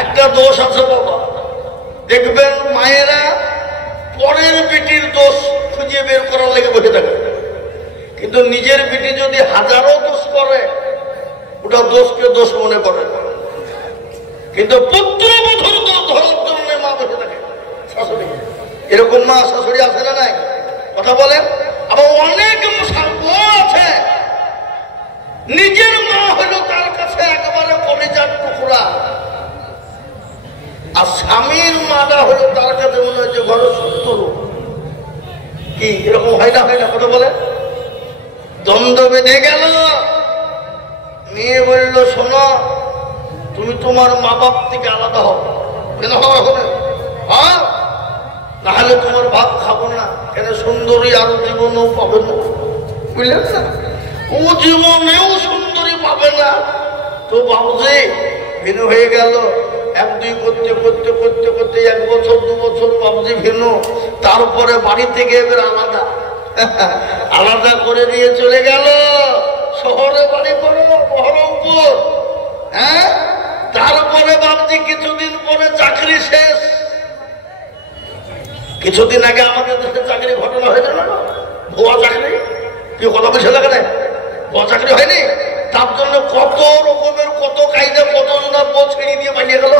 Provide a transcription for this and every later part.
একটা দোষ আছে বাবা, দেখবেন মায়েরা পরের বেটির দোষ খুঁজে বের করার লেগে বসে থাকে, কিন্তু নিজের বেটি যদি হাজারো দোষ করে ওটা দোষকে দোষ মনে করে না, কিন্তু পুত্রবধূর দোষ ধরার জন্য মা বসে থাকে শাশুড়ি। এরকম মা শাশুড়ি আছে না নাই? কথা বলেন। আবার অনেক আছে নিজের মা হলো তার কাছে একেবারে কলিজার টুকরা, আর স্বামীর মাটা হলো তার কাছে মনে হচ্ছে ঘরের শত্রু। কি এরকম হয় না? হয় না? কথা বলে। দ্বন্দ্ব বেঁধে গেল, মেয়ে বলল শোনো তুমি তোমার মা বাপ থেকে আলাদা হও। কেন হওয়া হবে? হ্যাঁ, তাহলে তোমার ভাত খাবো না। কেন? সুন্দরী আরো জীবনেও পাবে না, বুঝলেন না? ও জীবনেও সুন্দরী পাবে না। তো বাবুজি ভিন্ন হয়ে গেল। এক দুই করতে করতে করতে করতে 1 বছর 2 বছর বাবুজি ভিন্ন, তারপরে বাড়ি থেকে এবার আলাদা আলাদা করে দিয়ে চলে গেল শহরে বাড়ি করো বহরমপুর। হ্যাঁ, তারপরে বাবুজি কিছুদিন পরে চাকরি শেষ। কিছুদিন আগে আমাদের দেশে চাকরি ঘটনা হয়েছিল না, ভুয়া চাকরি। কি কথা বলছে লাগে না? ভুয়া চাকরি হয়নি, তার জন্য কত রকমের কত কায়দা, কত জনা বউ ছেড়ে দিয়ে পালিয়ে গেল,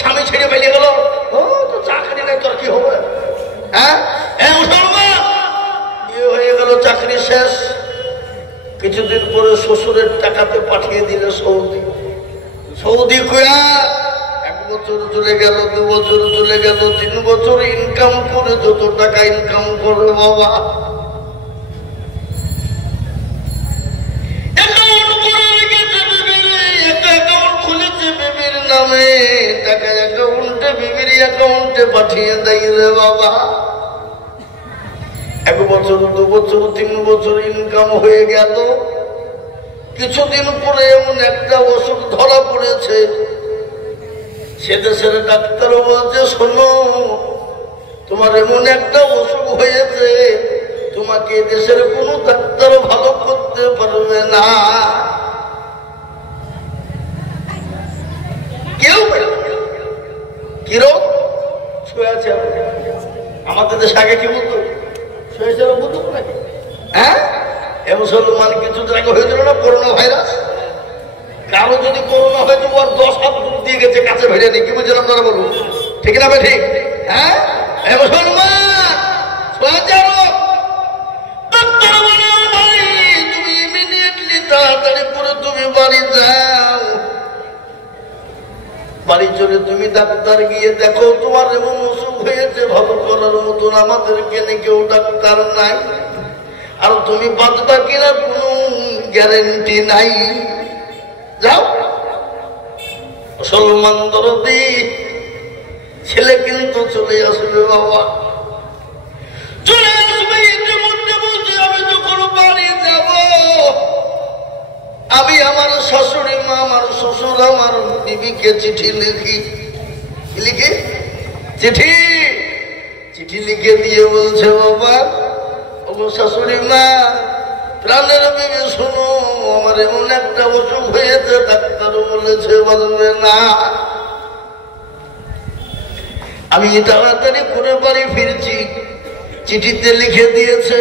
স্বামী ছেড়ে পালিয়ে গেল। ও তো চাকরি নেই, তোর কি হবে? হ্যাঁ, বিয়ে হয়ে গেল, চাকরি শেষ। কিছুদিন পরে শ্বশুরের টাকাতে পাঠিয়ে দিল সৌদি। সৌদি কয়া 1 বছর চলে গেল, 2 বছর চলে গেল, 3 বছর ইনকাম করে যত টাকা ইনকাম করে বাবা, নামে টাকা অ্যাকাউন্টে, বিবির অ্যাকাউন্টে পাঠিয়ে দেয় রে বাবা। 1 বছর 2 বছর 3 বছর ইনকাম হয়ে গেল। কিছুদিন পরে এমন একটা অসুখ ধরা পড়েছে, সে দেশের ডাক্তারও বলছে শোনো তোমার এমন একটা অসুখ হয়েছে তোমাকে দেশের কোনো ডাক্তারও ভালো করতে পারবে না। কেউ কি রোগ? শুয়েছে। আমাদের দেশে আগে কি বলতো? শুয়েছে বলতো নাকি? হ্যাঁ, এ মুসলমান কিছুদিন আগে হয়েছিল না করোনা ভাইরাস। কারো যদি করোনা হয়েছে ওর 10 হাত দূর দিয়ে গেছে, কাছে ভেড়ে নেই। কি বুঝলেন আপনারা বলুন? ঠিক না? ঠিক। হ্যাঁ, এ মুসলমান শুয়েছে রোগ। ডাক্তার বলে ভাই তুমি ইমিডিয়েটলি তাড়াতাড়ি করে তুমি বাড়ি যাও। বাড়ি চলে তুমি ডাক্তার গিয়ে দেখো তোমার এমন অসুখ হয়েছে, ভালো করার মতন আমাদের কেনে কেউ ডাক্তার নাই, আর তুমি বাঁচবা কিনা কোনো গ্যারেন্টি নাই। যাও। মুসলমান দরদি ছেলে কিন্তু চলে আসবে বাবা, চলে আসবে। ইতিমধ্যে বলছে আমি যখন বাড়ি যাব আমি আমার শাশুড়ি মা, আমার শ্বশুর, আমার বিবিকে চিঠি লিখি। লিখে চিঠি লিখে দিয়ে বলছে বাবা ও শাশুড়ি মা, প্রাণের বিবি শোনো আমার এমন একটা অসুখ হয়েছে, ডাক্তার বলেছে বলবে না। আমি তাড়াতাড়ি করে বাড়ি ফিরছি। চিঠিতে লিখে দিয়েছে।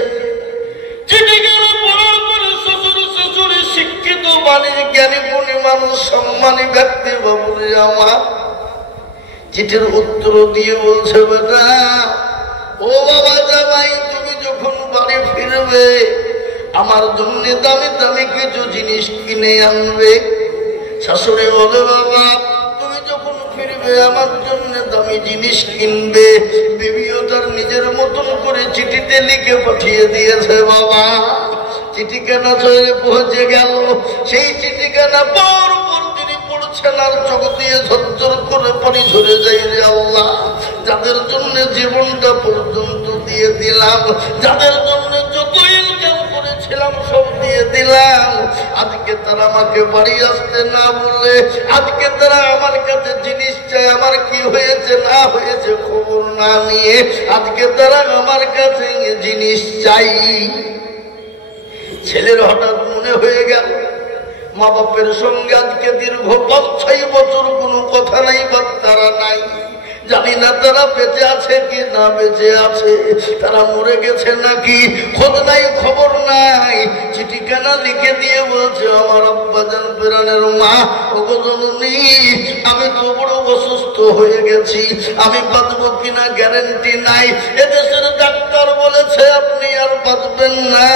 চিঠি গেল পড়ার পরে শ্বশুর শাশুড়ি শিক্ষিত মানুষ, জ্ঞানী গুণী মানুষ, সম্মানী ব্যক্তি বাবুরে আমার চিঠির উত্তর দিয়ে বলছে বেটা ও বাবা জামাই তুমি যখন বাড়ি ফিরবে আমার জন্য দামি দামি কিছু জিনিস কিনে আনবে। শাশুড়ি বলে বাবা তুমি যখন ফিরবে আমার জন্য দামি জিনিস কিনবে। বিবিও তার নিজের মতন করে চিঠিতে লিখে পাঠিয়ে দিয়েছে বাবা। চিঠিখানা চলে পৌঁছে গেল। সেই চিঠিখানা পর তিনি পড়ছেন আর চোখ দিয়ে ঝরঝর করে পানি ঝরে যায়। রে আল্লাহ, যাদের জন্য জীবনটা পর্যন্ত দিয়ে দিলাম, যাদের জন্য যত ইনকাম করেছিলাম সব দিয়ে দিলাম, আজকে তারা আমাকে বাড়ি আসতে না বলে, আজকে তারা আমার কাছে জিনিস চায়, আমার কি হয়েছে না হয়েছে খবর না নিয়ে আজকে তারা আমার কাছে জিনিস চাই। ছেলের হঠাৎ মনে হয়ে গেল মা বাপের সঙ্গে আজকে দীর্ঘ 5-6 বছর কোনো কথা নাই, বার্তা তারা নাই, জানি না তারা বেঁচে আছে কি না বেঁচে আছে, তারা মরে গেছে নাকি খোঁজ নাই খবর নাই। চিঠিখানা লিখে দিয়ে বলছে, আমার আব্বাজান প্রাণের মা, ওগো জননী, আমি তো বড় অসুস্থ হয়ে গেছি, আমি বাঁচবো কিনা গ্যারান্টি নাই। এদেশের ডাক্তার বলেছে আপনি আর বাঁচবেন না,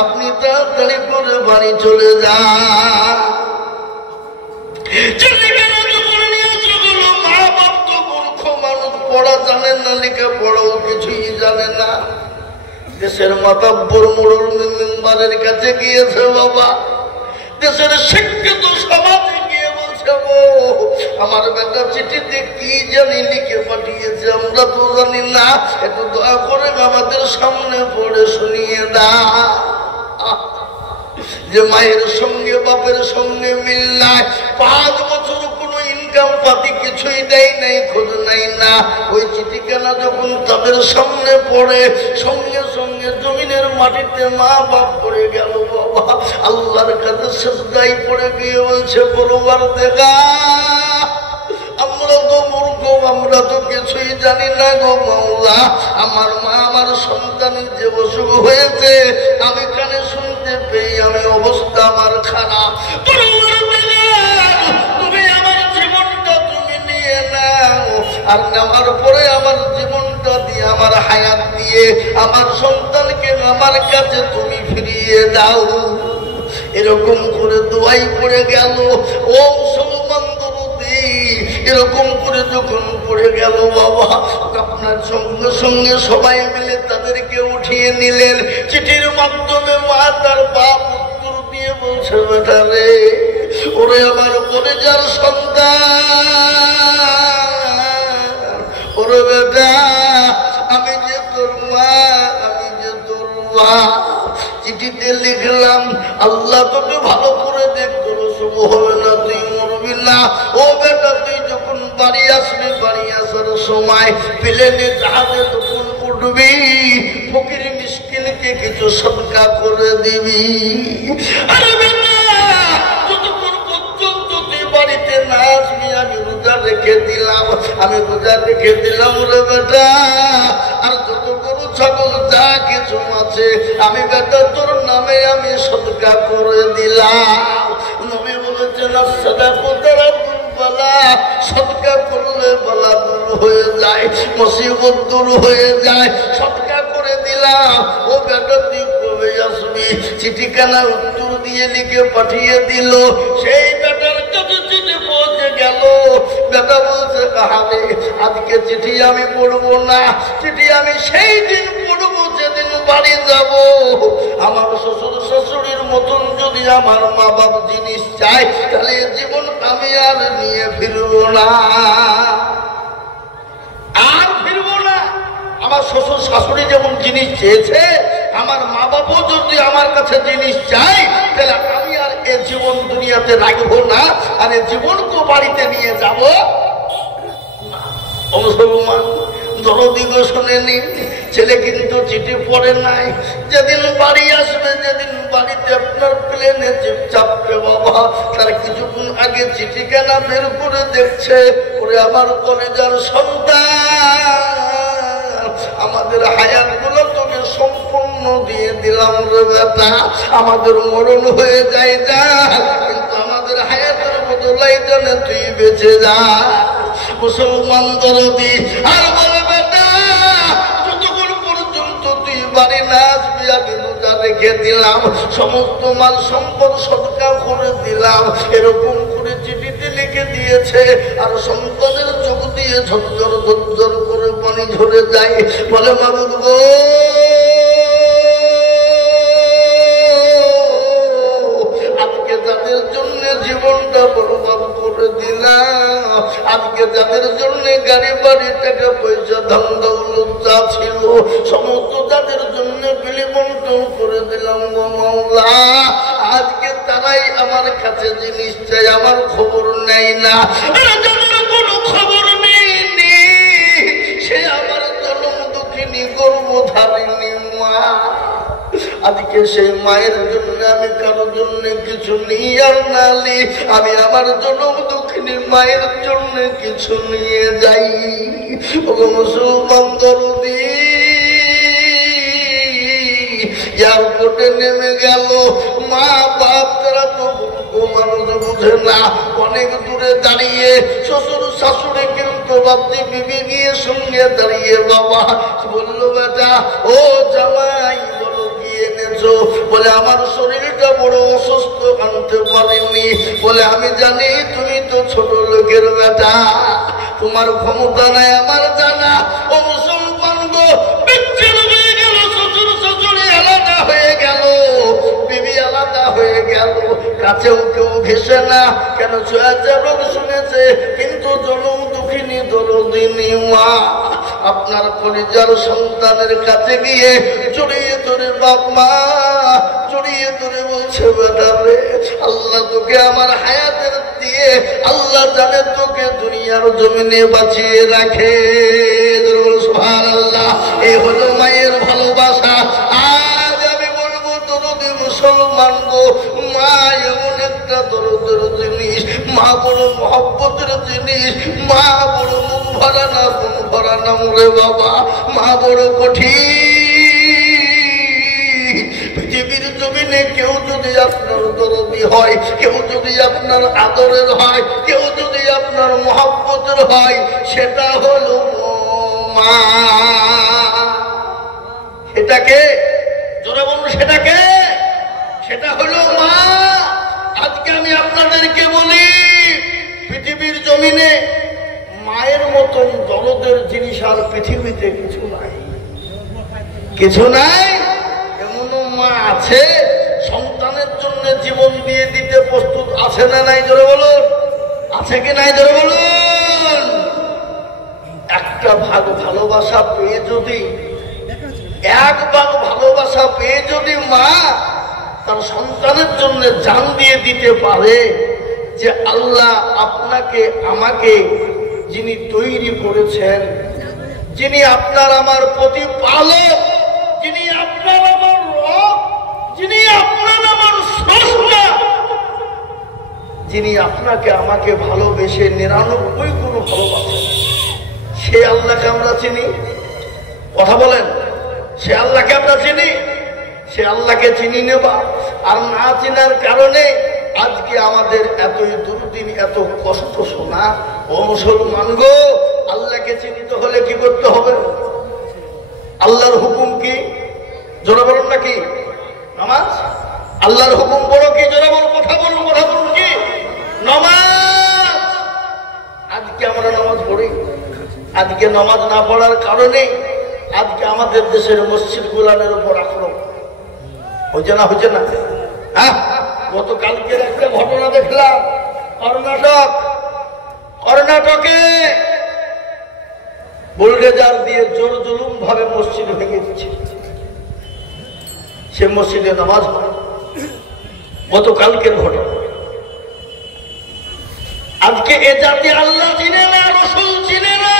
আপনি তাড়াতাড়ি করে বাড়ি চলে যান। পড়া জানেন না, লেখা পড়াও কিছুই জানে না। দেশের মাতাব্বর মোড়ল মেম্বারের কাছে গিয়েছে বাবা, দেশের শিক্ষিত সমাজে গিয়ে বলছে, ও আমার বেটা চিঠিতে কি জানি লিখে পাঠিয়েছে, আমরা তো জানি না, একটু দয়া করে আমাদের সামনে পড়ে শুনিয়ে দাও। যে মায়ের সঙ্গে বাপের সঙ্গে মিল নাই, 5 বছর কোনো ইনকাম পাতি কিছুই দেয় নাই, খোঁজ নাই না। ওই চিঠিখানা যখন তাদের সামনে পড়ে, সঙ্গে সঙ্গে জমিনের মাটিতে মা বাপ পড়ে গেল বাবা। আল্লাহর কাছে সেজদায় পড়ে গিয়ে বলছে, বলবার দেখা, আমরা তো মূর্খ, আমরা তো কিছুই জানি না গো মাওলা। আমার মা আমার সন্তানের যে অসুখ হয়েছে আমি কানে শুনতে পেয়ে, আমি অবস্থা আমার খারাপ, তুমি আমার জীবনটা তুমি নিয়ে নাও, আর নেওয়ার পরে আমার জীবনটা দিয়ে, আমার হায়াত দিয়ে আমার সন্তানকে আমার কাছে তুমি ফিরিয়ে দাও। এরকম করে দোয়াই পড়ে গেল। ও মুসলমান দরদি, এরকম করে যখন পড়ে গেল বাবা, আপনার সঙ্গে সঙ্গে সবাই মিলে তাদেরকে উঠিয়ে নিলেন। চিঠির মাধ্যমে মা তার বাপ উত্তর দিয়ে বলছে, বেটা রে, ওরে আমার কলেজার সন্তান, ওরে বেটা, আমি যে তোর মা, আমি যে তোর মা, চিঠিতে লিখলাম আল্লাহ তোকে ভালো করে দেখতো, শুভ হবে না, তুই মরবি না। ও বেটা, তুই যখন বাড়ি আসবি, বাড়ি আসার সময় প্লেনে জাহাজে যখন উঠবি, ফকির মিসকিনকে কিছু সদকা করে দিবি। আরে বেটা, যতক্ষণ পর্যন্ত তুই বাড়িতে না আসবি আমি রোজা রেখে দিলাম, আমি রোজা রেখে দিলাম রে বেটা। আর যত গরু ছাগল যা কিছু আছে আমি বেটা তোর নামে আমি সদকা করে দিলাম। নবী বলেছেন, সাদাকাতুল বালা, সদকা করলে বালা দূর হয়ে যায়, মুসিবত দূর হয়ে যায়, সদকা করে দিলাম। ও বেটা তুই কবে আসবি? চিঠিখানা উত্তর দিয়ে লিখে পাঠিয়ে দিল। সেই বেটার কাছে চিঠি পৌঁছে গেল। বেটা বলছে, আরে আজকে চিঠি আমি পড়বো না, চিঠি আমি সেই দিন পড়বো যেদিন বাড়ি যাব। আমার শ্বশুর শাশুড়ির মতন যদি আমার মা বাপ জিনিস চাই, তাহলে জীবন আমি আর নিয়ে ফিরবো না, আর ফিরবো না। আমার শ্বশুর শাশুড়ি যেমন জিনিস চেয়েছে, আমার মা বাপও যদি আমার কাছে জিনিস চাই, তাহলে আমি আর এ জীবন দুনিয়াতে রাখবো না, আর এ জীবনকে বাড়িতে নিয়ে যাব না। মুসলমান দরদিগ শোনেনি, ছেলে কিন্তু চিঠি পড়ে নাই। যেদিন বাড়ি আসবে, যেদিন বাড়িতে আপনার প্লেনে চাপবে বাবা, তার কিছুক্ষণ আগে চিঠিখানা বের করে দেখছে, ওরে আমার কলেজার সন্তান, আমাদের হায়াত গুলো তোকে সম্পূর্ণ দিয়ে দিলাম রে বেটা, আমাদের মরণ হয়ে যায় যা, কিন্তু আমাদের হায়াতের বদলাই জানে তুই বেঁচে যা। মুসলমান দরদি আর বলে, বেটা যতক্ষণ পর্যন্ত তুই বাড়ি না আসবি আমি রোজা রেখে দিলাম, সমস্ত মাল সম্পদ সদকা করে দিলাম। এরকম করে চিঠিতে লিখে দিয়েছে। আর সন্তানের চোখ দিয়ে ঝরঝর ঝরঝর করে পানি ঝরে যায়। বলে, মাবুদ গো, আজকে যাদের জন্য জীবনটা বরবাদ করে দিলাম, আজকে যাদের জন্য গাড়ি বাড়ি টাকা পয়সা ধন দৌলত যা ছিল সমস্ত যাদের জন্য বিলি বন্টন করে দিলাম গো মাওলা, আজকে তারাই আমার কাছে জিনিস চাই, আমার খবর নেয় না। যাদের কোনো খবর নেই, সে আমার জনম দুঃখিনী গর্ভধারিণী মা। আজকে সেই মায়ের জন্য আমি কারোর জন্য কিছু নিই আর নালি, আমি আমার জনম দুঃখিনী যদি মায়ের জন্য কিছু নিয়ে যাই, ও মুসলমান দরদি এয়ারপোর্টে নেমে গেল, মা বাপ তারা তো মানুষ বুঝে না, অনেক দূরে দাঁড়িয়ে শ্বশুর শাশুড়ি কিন্তু বাপজি বিবি গিয়ে সঙ্গে দাঁড়িয়ে বাবা বললো, বেটা ও জামাই বলো কি এনেছো? বলে আমার শরীরটা বড় অসুস্থ, আনতে পারিনি। বলে আমি জানি তুমি তো ছোট লোকের বেটা, তোমার ক্ষমতা নাই আমার জানা। ও মুসলমান গো, বিচ্ছিন্ন হয়ে গেল, শ্বশুর শাশুড়ি আলাদা হয়ে গেল, বিবি আলাদা হয়ে গেল, কাছেও কেউ ঘেসে না। কেন? রোগ শুনেছে, কিন্তু জনম দুঃখিনী দরদিনী মা আপনার পরিবার সন্তানের কাছে গিয়ে জড়িয়ে ধরে বাপ মা জড়িয়ে ধরে বলছে, বেটা রে আল্লাহ তোকে আমার হায়াতের দিয়ে আল্লাহ জানে তোকে দুনিয়ার জমিনে বাঁচিয়ে রাখে। সুবহানাল্লাহ। এই হলো মায়ের ভালোবাসা। আজ আমি বলবো দরদি মুসলমান গো, মা এমন একটা দরদের জিনিস, মা বড় মহব্বতের জিনিস, মা বড় মুখ ভরা না মন ভরা না রে বাবা, মা বড় কঠিন। পৃথিবীর জমিনে কেউ যদি আপনার দরদি হয়, কেউ যদি আপনার আদরের হয়, কেউ যদি আপনার মহব্বতের হয়, সেটা হলো মা। সেটাকে জোরে বলুন, সেটাকে, সেটা হলো মা। আজকে আমি আপনাদেরকে বলি, পৃথিবীর জমিনে মায়ের মতন দরদের জিনিস আর পৃথিবীতে কিছু নাই, কিছু নাই। এমনও মা আছে সন্তানের জন্য জীবন দিয়ে দিতে প্রস্তুত, আছে না নাই? জোরে বলুন, আছে কি নাই? জোরে বলুন। একটা ভাগ ভালোবাসা পেয়ে যদি, এক ভাগ ভালোবাসা পেয়ে যদি মা তার সন্তানের জন্য জান দিয়ে দিতে পারে, যে আল্লাহ আপনাকে আমাকে যিনি তৈরি করেছেন, যিনি আপনার আমার প্রতিপালক, যিনি আপনার আমার রব, যিনি আপনার আমার স্রষ্টা, যিনি আপনাকে আমাকে ভালোবেসে 99 গুণ ভালোবাসেন, সে আল্লাহকে আমরা চিনি? কথা বলেন, সে আল্লাহকে আমরা চিনি? সে আল্লাহকে চিনি নেবা, আর না চিনার কারণে আজকে আমাদের এতই দুর্দিন, এত কষ্ট শোনা। ও মুসলমান গো, আল্লাহকে চিনিতে হলে কি করতে হবে? আল্লাহর হুকুম কি? জোরে বলুন নাকি? নামাজ। আল্লাহর হুকুম বড় কি? জোরে বলুন, কথা বলুন, কথা বলুন কি? নামাজ। আজকে আমরা নামাজ পড়ি, আজকে নামাজ না পড়ার কারণে আজকে আমাদের দেশের মসজিদ গুলানের উপর আক্রমণ হচ্ছে না, হচ্ছে না? হ্যাঁ, গতকালকের একটা ঘটনা দেখলাম, কর্ণাটকে বুলডোজার দিয়ে জোর জুলুম ভাবে মসজিদ ভেঙে দিচ্ছে, সে মসজিদে নামাজ পড়ে। গতকালকের ঘটনা। আজকে এ জাতি আল্লাহ চিনে না, রসুল চিনে না।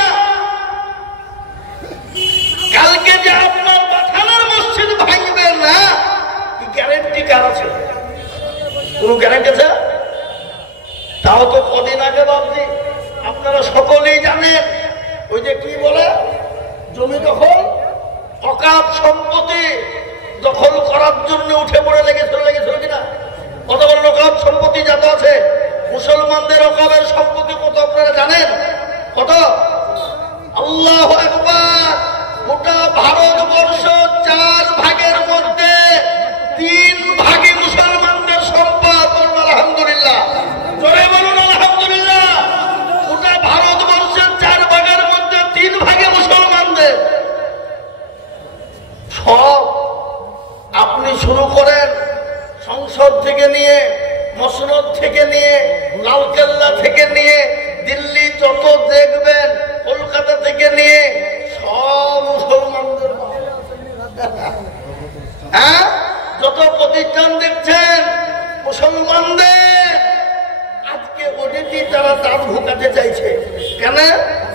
কালকে যে আপনার বাথানার মসজিদ ভাঙবে না, কি গ্যারেন্টি কার আছে? কোন গ্যারেন্টি আছে? তাও তো কদিন আগে ভাবছি, আপনারা সকলেই জানেন, ওই যে কি বলে জমি দখল, অকাপ সম্পত্তি দখল করার জন্য উঠে পড়ে লেগেছিল কিনা? কত বড় অকাপ সম্পত্তি যত আছে, মুসলমানদের অকাবের সম্পত্তি কত আপনারা জানেন? কত? আল্লাহু আকবার। গোটা ভারতবর্ষ 4 ভাগের মধ্যে 3 ভাগে মুসলমানদের সম্পদ। আলহামদুলিল্লাহ, জোরে বলুন আলহামদুলিল্লাহ। গোটা ভারতবর্ষের 4 ভাগের মধ্যে 3 ভাগে মুসলমানদের। সব আপনি শুরু করেন সংসদ থেকে নিয়ে, মসনদ থেকে নিয়ে, লালকেল্লা থেকে নিয়ে, দিল্লি যত দেখবেন, কলকাতা থেকে নিয়ে, সব মুসলমানদের। হ্যাঁ, যত প্রতিষ্ঠান দেখছেন মুসলমানদের। আজকে ওটিটি তারা দাঁত ঢুকাতে চাইছে। কেন?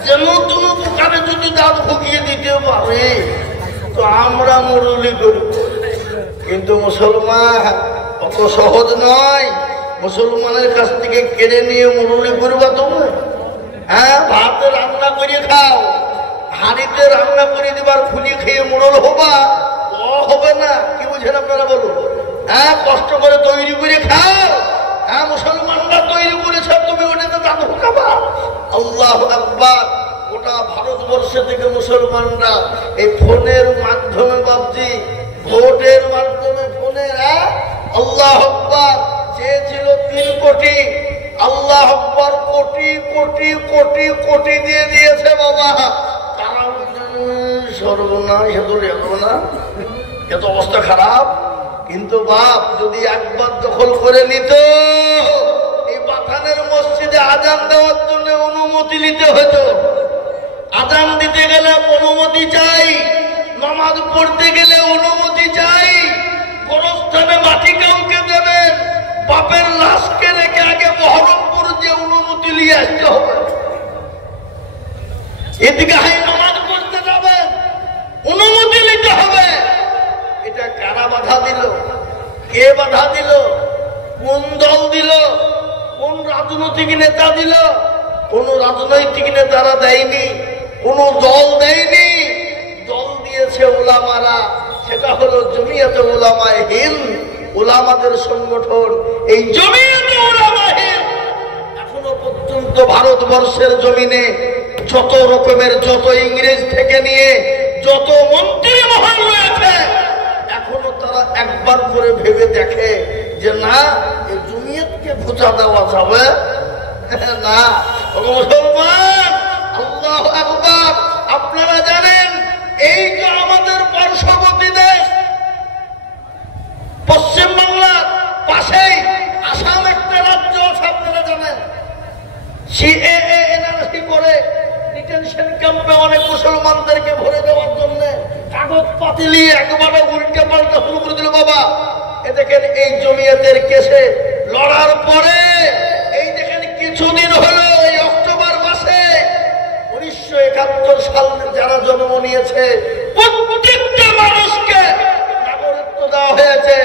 যেন কোনো দোকানে যদি দাঁত ঢুকিয়ে দিতে পারে তো আমরা মুরলি করব। কিন্তু মুসলমান অত সহজ নয়। মুসলমানের কাছ থেকে কেড়ে নিয়ে মুরুলি করবা তোমরা? হ্যাঁ, ভাতে রান্না করে খাও, হাড়িতে রান্না করে দিবার খুলি খেয়ে মোড়ল হবা? ও হবে না। কি বুঝেন আপনারা বলুন? হ্যাঁ, কষ্ট করে তৈরি করে খাও। হ্যাঁ, মুসলমানরা তৈরি করেছে, তুমি ওটাতে দাঁত ঢোকাবা? আল্লাহু আকবার। গোটা ভারতবর্ষে থেকে মুসলমানরা এই ফোনের মাধ্যমে, বাবজি ভোটের মাধ্যমে, ফোনের আল্লাহু আকবার চেয়েছিল 3 কোটি, আল্লাহু আকবার কোটি কোটি কোটি কোটি দিয়ে দিয়েছে বাবা। তারা সর্বনাশ, এত অবস্থা খারাপ। কিন্তু বাপ যদি একবার দখল করে নিত, এই বাথানের মসজিদে আজান দেওয়ার জন্য অনুমতি নিতে হতো। আজান দিতে গেলে অনুমতি চাই, নামাজ পড়তে গেলে অনুমতি চাই। গোরস্থানে মাটি কাউকে দেবেন, বাপের লাশকে রেখে আগে বহরমপুর যে অনুমতি নিয়ে আসতে হবে। ঈদগাহে নামাজ পড়তে যাবেন, অনুমতি নিতে হবে। এটা কারা বাধা দিল? কে বাধা দিল? কোন দল দিল? কোন রাজনৈতিক নেতা দিল? কোন রাজনৈতিক নেতারা দেয়নি, কোন দল দেয়নি। দল দিয়েছে ওলামারা, সেটা হলো জমিয়তে উলামায়ে হিন্দ, ওলামাদের সংগঠন। এই জমিয়তে উলামায়ে হিন্দ এখনো পর্যন্ত ভারতবর্ষের জমিনে যত রকমের, যত ইংরেজ থেকে নিয়ে যত মন্ত্রী মহল রয়েছে, এখনো তারা একবার করে ভেবে দেখে যে না, এই জমিয়তকে খোঁচা দেওয়া যাবে না। মুসলমান, আল্লাহু আকবার। আপনারা জানেন এই যে আমাদের পার্শ্ববর্তী দেশ পশ্চিমবাংলার পাশেই আসাম একটা রাজ্য আছে, আপনারা জানেন। সিএএ এনআরসি করে ডিটেনশন ক্যাম্পে অনেক মুসলমানদেরকে ভরে দেওয়ার জন্য কাগজ পাতি নিয়ে একবারে উল্টে পাল্টা শুরু করে দিল বাবা। এ দেখেন, এই জমিয়তের কেসে লড়ার পরে এই দেখেন কিছুদিন হলো, এই অক্টোবর মাসে 1971 সালে যারা জন্ম নিয়েছে প্রত্যেকটা মানুষকে নাগরিকত্ব দেওয়া হয়েছে।